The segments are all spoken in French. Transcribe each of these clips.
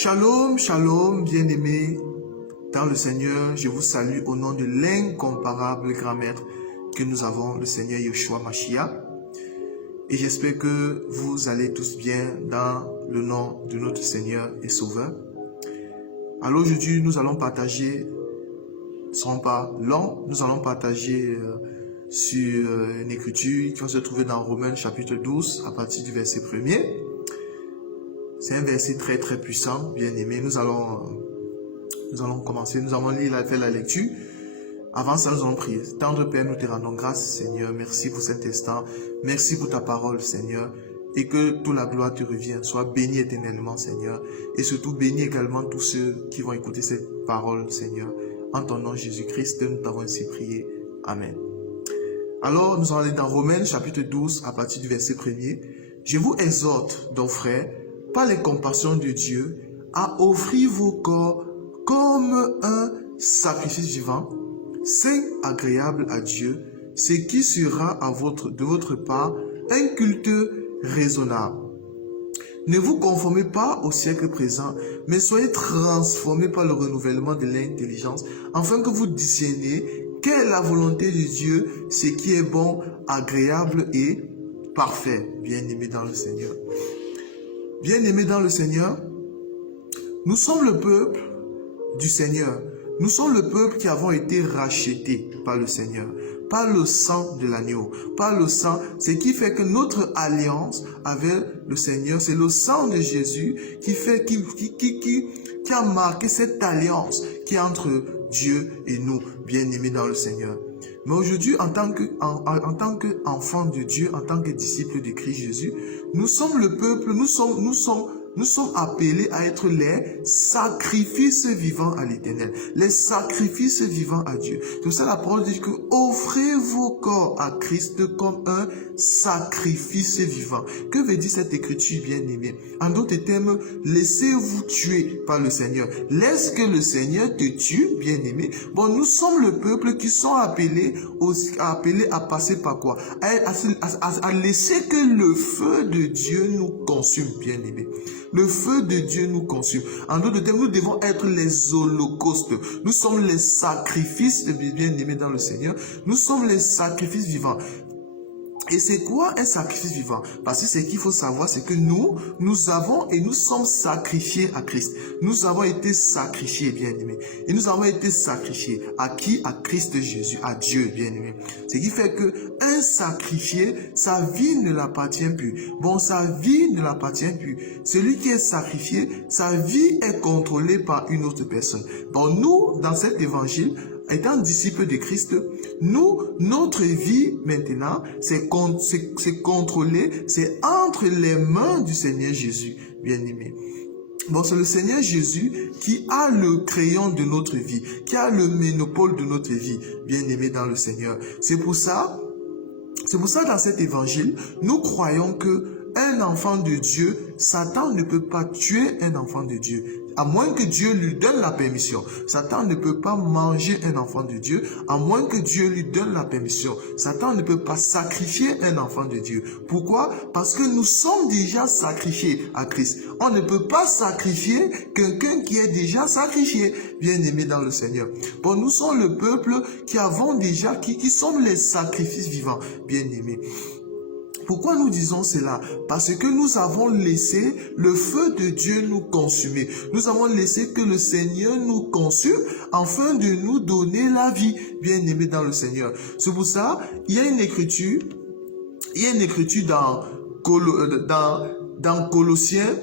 Shalom, shalom, bien-aimés dans le Seigneur. Je vous salue au nom de l'incomparable grand maître que nous avons, le Seigneur Yeshua Mashiach. Et j'espère que vous allez tous bien dans le nom de notre Seigneur et Sauveur. Alors aujourd'hui, nous allons partager, ce ne sera pas long, nous allons partager sur une écriture qui va se trouver dans Romains chapitre 12 à partir du verset 1er. C'est un verset très très puissant, bien aimé. Nous allons commencer, nous allons faire la lecture. Avant ça, nous allons prier. Tendre Père, nous te rendons grâce, Seigneur. Merci pour cet instant. Merci pour ta parole, Seigneur. Et que toute la gloire te revienne. Sois béni éternellement, Seigneur. Et surtout, bénis également tous ceux qui vont écouter cette parole, Seigneur. En ton nom, Jésus-Christ, nous t'avons ainsi prié. Amen. Alors, nous allons aller dans Romains chapitre 12 à partir du verset 1er. Je vous exhorte, donc frères, par les compassions de Dieu, à offrir vos corps comme un sacrifice vivant, saint, agréable à Dieu, ce qui sera de votre part un culte raisonnable. Ne vous conformez pas au siècle présent, mais soyez transformés par le renouvellement de l'intelligence, afin que vous discerniez quelle est la volonté de Dieu, ce qui est bon, agréable et parfait. Bien-aimés dans le Seigneur. Bien-aimés dans le Seigneur, nous sommes le peuple du Seigneur. Nous sommes le peuple qui avons été rachetés par le Seigneur, par le sang de l'agneau, par le sang, ce qui fait que notre alliance avec le Seigneur, c'est le sang de Jésus qui a marqué cette alliance qui est entre Dieu et nous, bien-aimés dans le Seigneur. Mais aujourd'hui, en tant qu'enfants de Dieu, en tant que disciples de Christ Jésus, nous sommes le peuple, nous sommes appelés à être les sacrifices vivants à l'Éternel, les sacrifices vivants à Dieu. C'est pour ça la parole dit que offrez vos corps à Christ comme un sacrifice vivant. Que veut dire cette écriture, bien-aimée? En d'autres termes, laissez-vous tuer par le Seigneur. Laisse que le Seigneur te tue, bien-aimé. Bon, nous sommes le peuple qui sont appelés à passer par quoi? À laisser que le feu de Dieu nous consume, bien-aimé. Le feu de Dieu nous consume. En d'autres termes, nous devons être les holocaustes. Nous sommes les sacrifices, bien-aimés dans le Seigneur. Nous sommes les sacrifices vivants. Et c'est quoi un sacrifice vivant? Parce que ce qu'il faut savoir, c'est que nous sommes sacrifiés à Christ. Nous avons été sacrifiés, bien-aimés. Et nous avons été sacrifiés à qui? À Christ Jésus, à Dieu, bien-aimé. Ce qui fait que un sacrifié, sa vie ne l'appartient plus. Bon, sa vie ne l'appartient plus. Celui qui est sacrifié, sa vie est contrôlée par une autre personne. Bon, nous, dans cet évangile, étant disciples de Christ, notre vie maintenant, c'est contrôlé, c'est entre les mains du Seigneur Jésus, bien-aimé. Bon, c'est le Seigneur Jésus qui a le crayon de notre vie, qui a le monopole de notre vie, bien-aimé dans le Seigneur. C'est pour ça, dans cet évangile, nous croyons que un enfant de Dieu, Satan ne peut pas tuer un enfant de Dieu. À moins que Dieu lui donne la permission. Satan ne peut pas manger un enfant de Dieu, à moins que Dieu lui donne la permission. Satan ne peut pas sacrifier un enfant de Dieu. Pourquoi? Parce que nous sommes déjà sacrifiés à Christ. On ne peut pas sacrifier quelqu'un qui est déjà sacrifié, bien-aimé dans le Seigneur. Bon, nous sommes le peuple qui sommes les sacrifices vivants, bien-aimés. Pourquoi nous disons cela? Parce que nous avons laissé le feu de Dieu nous consumer. Nous avons laissé que le Seigneur nous consume afin de nous donner la vie, bien-aimés dans le Seigneur. C'est pour ça, il y a une écriture dans Colossiens.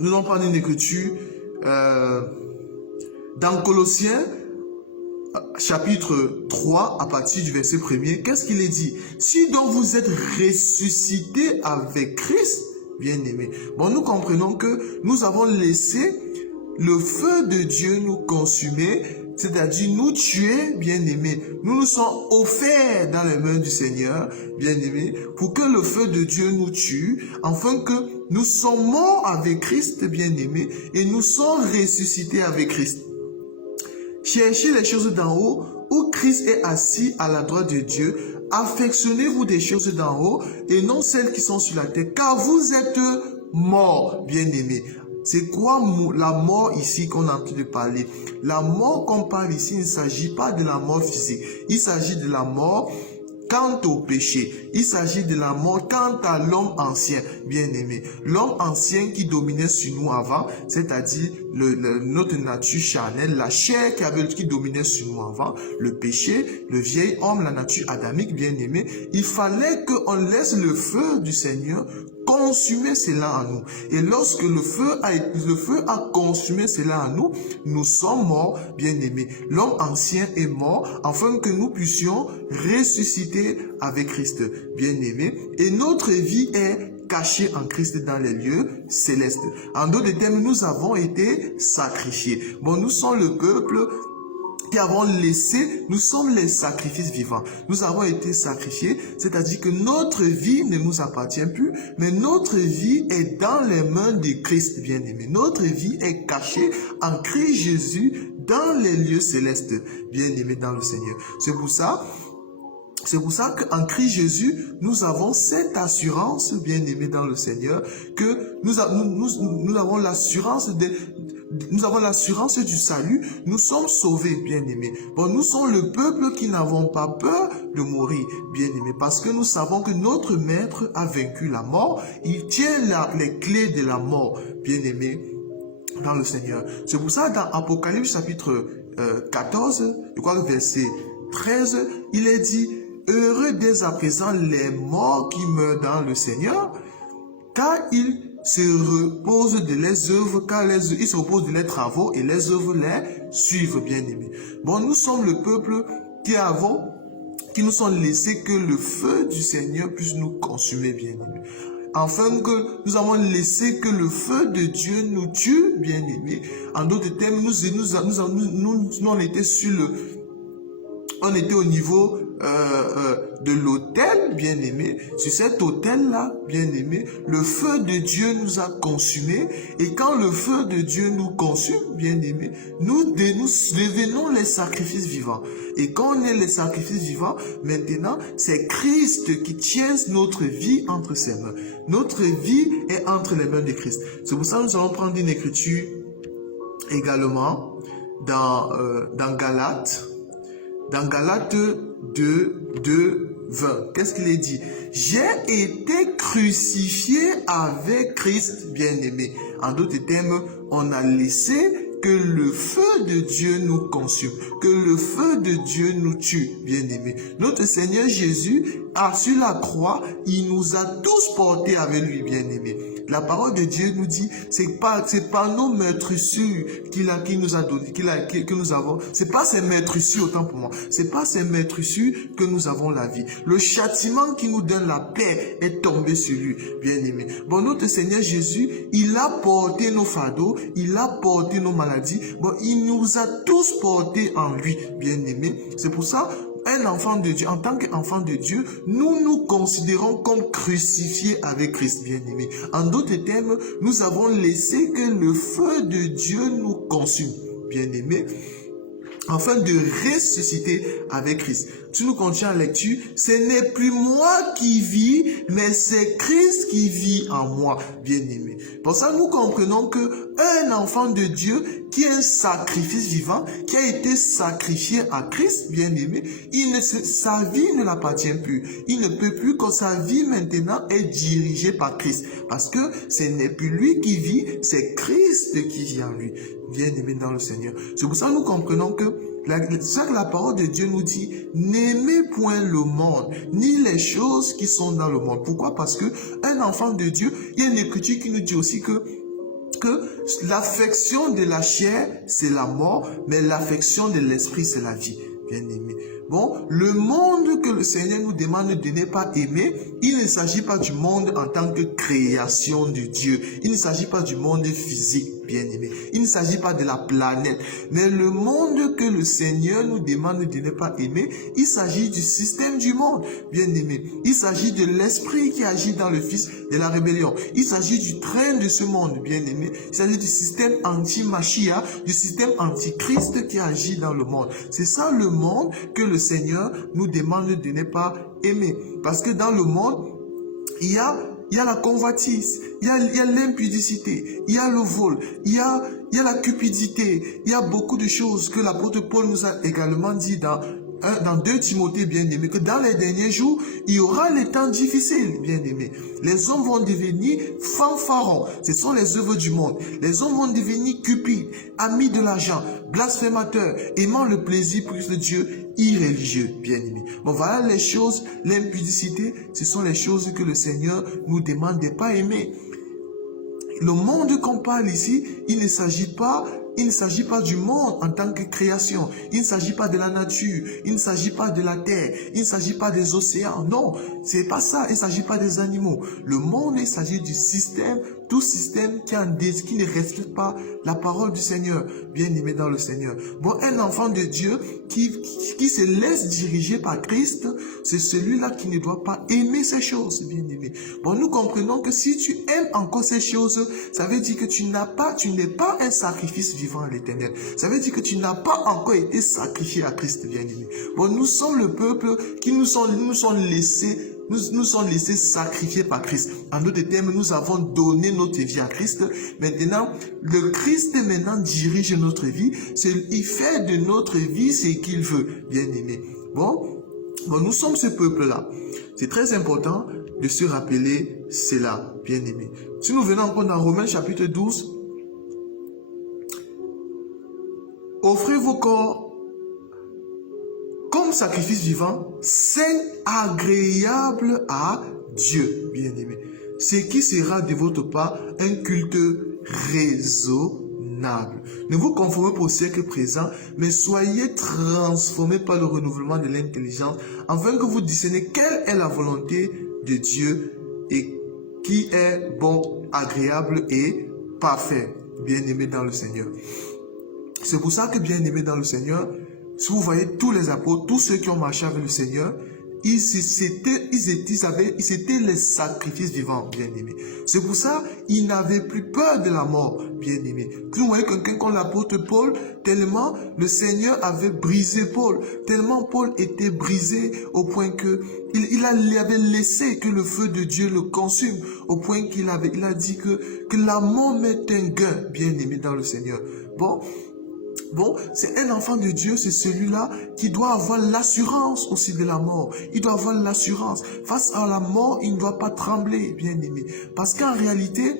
Nous allons prendre une écriture dans Colossiens, chapitre 3, à partir du verset 1er, qu'est-ce qu'il est dit? Si donc vous êtes ressuscités avec Christ, bien-aimés. Bon, nous comprenons que nous avons laissé le feu de Dieu nous consumer, c'est-à-dire nous tuer, bien-aimés. Nous nous sommes offerts dans les mains du Seigneur, bien-aimés, pour que le feu de Dieu nous tue, afin que nous sommes morts avec Christ, bien-aimés, et nous sommes ressuscités avec Christ. Cherchez les choses d'en haut, où Christ est assis à la droite de Dieu. Affectionnez-vous des choses d'en haut, et non celles qui sont sur la terre, car vous êtes morts, bien-aimés. C'est quoi la mort ici qu'on est en train de parler? La mort qu'on parle ici, il ne s'agit pas de la mort physique. Il s'agit de la mort quant au péché. Il s'agit de la mort quant à l'homme ancien, bien-aimé. L'homme ancien qui dominait sur nous avant, c'est-à-dire notre nature charnelle, la chair qui dominait sur nous avant, le péché, le vieil homme, la nature adamique, bien-aimé. Il fallait qu'on laisse le feu du Seigneur consumer cela en nous. Et lorsque le feu a consumé cela en nous, nous sommes morts, bien-aimés. L'homme ancien est mort afin que nous puissions ressusciter avec Christ, bien-aimés. Et notre vie est cachée en Christ dans les lieux célestes. En d'autres termes, nous avons été sacrifiés. Bon, nous sommes le peuple qui avons laissé, nous sommes les sacrifices vivants. Nous avons été sacrifiés, c'est-à-dire que notre vie ne nous appartient plus, mais notre vie est dans les mains de Christ, bien-aimé. Notre vie est cachée en Christ Jésus dans les lieux célestes, bien-aimé dans le Seigneur. C'est pour ça qu'en Christ Jésus, nous avons cette assurance, bien-aimé dans le Seigneur, que nous avons l'assurance du salut. Nous sommes sauvés, bien-aimés. Bon, nous sommes le peuple qui n'avons pas peur de mourir, bien-aimés, parce que nous savons que notre Maître a vaincu la mort. Il tient les clés de la mort, bien-aimés, dans le Seigneur. C'est pour ça, dans Apocalypse chapitre 14, je crois que verset 13, il est dit: heureux dès à présent les morts qui meurent dans le Seigneur, car ils se reposent de les œuvres, ils se reposent de leurs travaux et les œuvres les suivent, bien-aimés. Bon, nous sommes le peuple qui nous sont laissés que le feu du Seigneur puisse nous consumer, bien-aimés. Afin que nous avons laissé que le feu de Dieu nous tue, bien-aimés. En d'autres termes, nous on était on était au niveau de l'autel, bien-aimé. Sur cet autel-là, bien-aimé, le feu de Dieu nous a consumés. Et quand le feu de Dieu nous consume, bien-aimé, nous devenons les sacrifices vivants. Et quand on est les sacrifices vivants, maintenant, c'est Christ qui tient notre vie entre ses mains. Notre vie est entre les mains de Christ. C'est pour ça que nous allons prendre une écriture également dans Galates. Dans Galates 2, 20, qu'est-ce qu'il est dit? J'ai été crucifié avec Christ, bien-aimé. En d'autres termes, on a laissé que le feu de Dieu nous consume, que le feu de Dieu nous tue, bien-aimé. Notre Seigneur Jésus, sur la croix, il nous a tous portés avec lui, bien-aimé. La parole de Dieu nous dit, c'est pas nos meurtrissures qu'il nous a donné, que nous avons. C'est pas ces meurtrissures, autant pour moi. C'est pas ces meurtrissures que nous avons la vie. Le châtiment qui nous donne la paix est tombé sur lui, bien-aimé. Bon, notre Seigneur Jésus, il a porté nos fardeaux, il a porté nos maladies. Bon, il nous a tous portés en lui, bien-aimé. C'est pour ça, un enfant de Dieu, en tant qu'enfant de Dieu, nous nous considérons comme crucifiés avec Christ, bien-aimé. En d'autres termes, nous avons laissé que le feu de Dieu nous consume, bien-aimé, afin de ressusciter avec Christ. Si nous continuons la lecture, ce n'est plus moi qui vis, mais c'est Christ qui vit en moi, bien-aimé. Pour ça, nous comprenons que un enfant de Dieu qui est un sacrifice vivant, qui a été sacrifié à Christ, bien-aimé, sa vie ne l'appartient plus. Il ne peut plus que sa vie maintenant est dirigée par Christ. Parce que ce n'est plus lui qui vit, c'est Christ qui vit en lui. Bien-aimé dans le Seigneur. C'est pour ça que nous comprenons que la parole de Dieu nous dit: n'aimez point le monde, ni les choses qui sont dans le monde. Pourquoi? Parce que un enfant de Dieu, il y a une écriture qui nous dit aussi que l'affection de la chair, c'est la mort, mais l'affection de l'esprit, c'est la vie. Bien-aimé. Bon, le monde que le Seigneur nous demande de ne pas aimer, il ne s'agit pas du monde en tant que création de Dieu. Il ne s'agit pas du monde physique, bien-aimé. Il ne s'agit pas de la planète. Mais le monde que le Seigneur nous demande de ne pas aimer, il s'agit du système du monde, bien-aimé. Il s'agit de l'esprit qui agit dans le fils de la rébellion. Il s'agit du train de ce monde, bien-aimé. Il s'agit du système anti-Machia, du système anti-Christ qui agit dans le monde. C'est ça le monde que le Seigneur nous demande de ne pas aimer. Parce que dans le monde, il y a il y a la convoitise, il y a l'impudicité, il y a le vol, il y a la cupidité, il y a beaucoup de choses que l'apôtre Paul nous a également dit dans 2 Timothée, bien-aimé, que dans les derniers jours, il y aura les temps difficiles, bien-aimé. Les hommes vont devenir fanfarons. Ce sont les œuvres du monde. Les hommes vont devenir cupides, amis de l'argent, blasphémateurs, aimant le plaisir plus de Dieu, irréligieux, bien-aimé. Bon, voilà les choses, l'impudicité, ce sont les choses que le Seigneur nous demande de ne pas aimer. Le monde qu'on parle ici, il ne s'agit pas du monde en tant que création. Il ne s'agit pas de la nature. Il ne s'agit pas de la terre. Il ne s'agit pas des océans. Non, c'est pas ça. Il ne s'agit pas des animaux. Le monde, il s'agit du système, tout système qui ne respecte pas la parole du Seigneur. Bien-aimé dans le Seigneur. Bon, un enfant de Dieu qui se laisse diriger par Christ, c'est celui-là qui ne doit pas aimer ces choses, bien-aimé. Bon, nous comprenons que si tu aimes encore ces choses, ça veut dire que tu n'es pas un sacrifice vivant à l'Éternel. Ça veut dire que tu n'as pas encore été sacrifié à Christ, bien-aimé. Bon, nous sommes le peuple qui nous sont laissés sacrifier par Christ. En d'autres termes, nous avons donné notre vie à Christ. Maintenant, le Christ maintenant dirige notre vie. Il fait de notre vie ce qu'il veut, bien-aimé. Bon, nous sommes ce peuple-là. C'est très important de se rappeler cela, bien-aimé. Si nous venons encore dans Romains chapitre 12, offrez vos corps comme sacrifice vivant, saint, agréable à Dieu, bien-aimé. Ce qui sera de votre part un culte raisonnable. Ne vous conformez pas au siècle présent, mais soyez transformés par le renouvellement de l'intelligence, afin que vous discerniez quelle est la volonté de Dieu et qui est bon, agréable et parfait, bien-aimé dans le Seigneur. C'est pour ça que, bien-aimé dans le Seigneur, si vous voyez tous les apôtres, tous ceux qui ont marché avec le Seigneur, c'était les sacrifices vivants, bien-aimés. C'est pour ça qu'ils n'avaient plus peur de la mort, bien-aimés. Vous voyez quelqu'un comme l'apôtre Paul, tellement le Seigneur avait brisé Paul, tellement Paul était brisé au point que il avait laissé que le feu de Dieu le consume, au point qu'il a dit que la mort met un gain, bien-aimé dans le Seigneur. Bon, c'est un enfant de Dieu, c'est celui-là qui doit avoir l'assurance aussi de la mort. Il doit avoir l'assurance. Face à la mort, il ne doit pas trembler, bien-aimé. Parce qu'en réalité,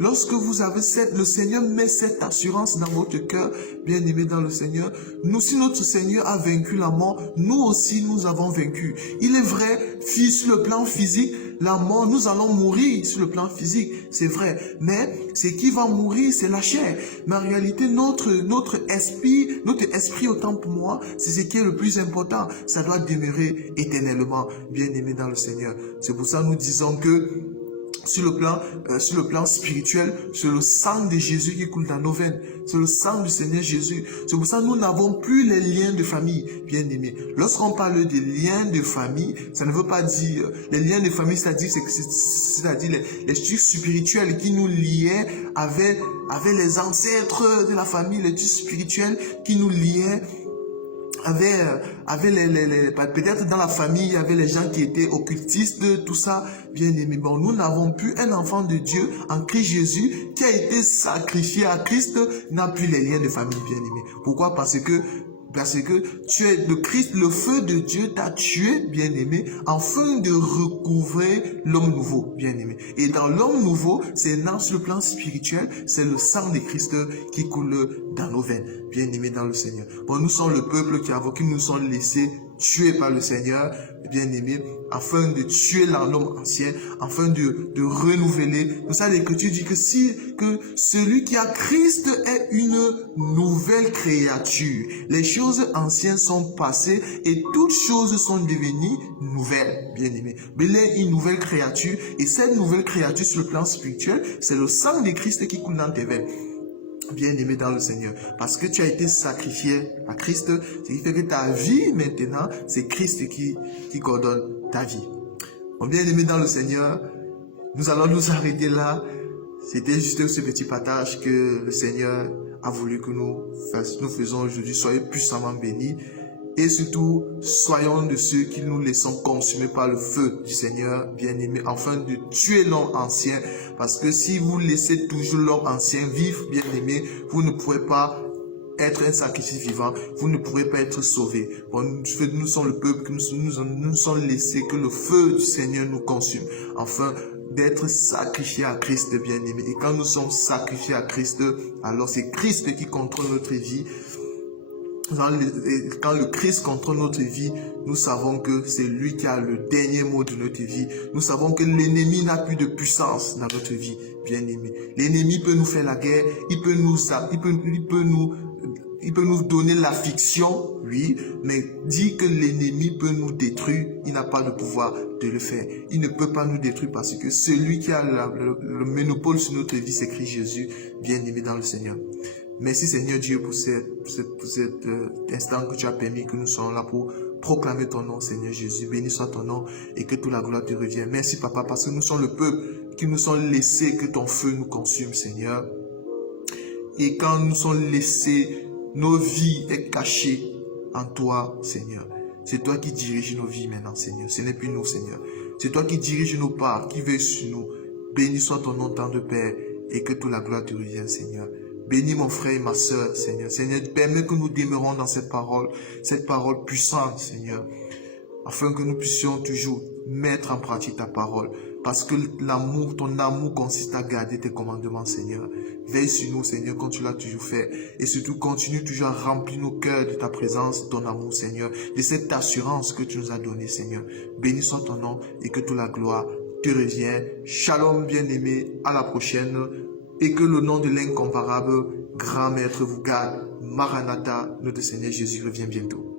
lorsque vous avez le Seigneur met cette assurance dans votre cœur, bien-aimé dans le Seigneur. Si notre Seigneur a vaincu la mort, nous aussi nous avons vaincu. Il est vrai, sur le plan physique, la mort, nous allons mourir sur le plan physique, c'est vrai. Mais ce qui va mourir, c'est la chair. Mais en réalité, notre esprit autant pour moi, c'est ce qui est le plus important. Ça doit demeurer éternellement, bien-aimé dans le Seigneur. C'est pour ça que nous disons que sur le plan spirituel, c'est le sang de Jésus qui coule dans nos veines. C'est le sang du Seigneur Jésus. C'est pour ça que nous n'avons plus les liens de famille, bien aimés. Lorsqu'on parle des liens de famille, ça ne veut pas dire les liens de famille, c'est-à-dire les trucs spirituels qui nous liaient avec les ancêtres de la famille, les trucs spirituels qui nous liaient peut-être dans la famille, il y avait les gens qui étaient occultistes, tout ça, bien aimé. Bon, nous n'avons plus un enfant de Dieu en Christ Jésus qui a été sacrifié à Christ, n'a plus les liens de famille, bien aimé. Pourquoi? Parce que tu es le Christ, le feu de Dieu t'a tué, bien-aimé, afin de recouvrer l'homme nouveau, bien-aimé. Et dans l'homme nouveau, c'est sur le plan spirituel, c'est le sang de Christ qui coule dans nos veines, bien-aimé dans le Seigneur. Bon, nous sommes le peuple qui nous sont laissés tuer par le Seigneur, bien-aimé, afin de tuer l'homme ancien, afin de renouveler. Pour ça, l'Écriture dit que celui qui a Christ est une nouvelle créature. Les choses anciennes sont passées et toutes choses sont devenues nouvelles, bien-aimé. Mais il est une nouvelle créature et cette nouvelle créature sur le plan spirituel, c'est le sang de Christ qui coule dans tes veines. Bien-aimé dans le Seigneur, parce que tu as été sacrifié à Christ, ce qui fait que ta vie maintenant, c'est Christ qui coordonne ta vie. Bon, bien-aimé dans le Seigneur, nous allons nous arrêter là. C'était juste ce petit partage que le Seigneur a voulu que nous faisons aujourd'hui. Soyez puissamment bénis Et surtout, soyons de ceux qui nous laissons consumer par le feu du Seigneur bien-aimé, afin de tuer l'homme ancien. Parce que si vous laissez toujours l'homme ancien vivre, bien-aimé, vous ne pourrez pas être un sacrifice vivant, vous ne pourrez pas être sauvé. Bon, nous sommes le peuple, nous sommes laissés que le feu du Seigneur nous consume, afin d'être sacrifiés à Christ, bien-aimé. Et quand nous sommes sacrifiés à Christ, alors c'est Christ qui contrôle notre vie. Quand le Christ contrôle notre vie, nous savons que c'est lui qui a le dernier mot de notre vie. Nous savons que l'ennemi n'a plus de puissance dans notre vie, bien-aimé. L'ennemi peut nous faire la guerre, il peut nous donner l'affliction, oui, mais dit que l'ennemi peut nous détruire, il n'a pas le pouvoir de le faire. Il ne peut pas nous détruire parce que celui qui a le monopole sur notre vie, c'est Christ Jésus, bien-aimé dans le Seigneur. Merci Seigneur Dieu pour cet instant que tu as permis que nous soyons là pour proclamer ton nom, Seigneur Jésus. Béni soit ton nom et que toute la gloire te revienne. Merci Papa parce que nous sommes le peuple qui nous sommes laissés que ton feu nous consume, Seigneur. Et quand nous sommes laissés, nos vies est cachée en toi, Seigneur. C'est toi qui diriges nos vies maintenant, Seigneur. Ce n'est plus nous, Seigneur. C'est toi qui diriges nos pas, qui veille sur nous. Béni soit ton nom, tant de Père, et que toute la gloire te revienne, Seigneur. Bénis mon frère et ma soeur, Seigneur. Seigneur, permets que nous demeurons dans cette parole puissante, Seigneur, afin que nous puissions toujours mettre en pratique ta parole. Parce que ton amour consiste à garder tes commandements, Seigneur. Veille sur nous, Seigneur, comme tu l'as toujours fait. Et surtout, continue toujours à remplir nos cœurs de ta présence, de ton amour, Seigneur. De cette assurance que tu nous as donnée, Seigneur. Bénis soit ton nom et que toute la gloire te revienne. Shalom, bien-aimé. À la prochaine. Et que le nom de l'incomparable grand maître vous garde. Maranatha, notre Seigneur Jésus revient bientôt.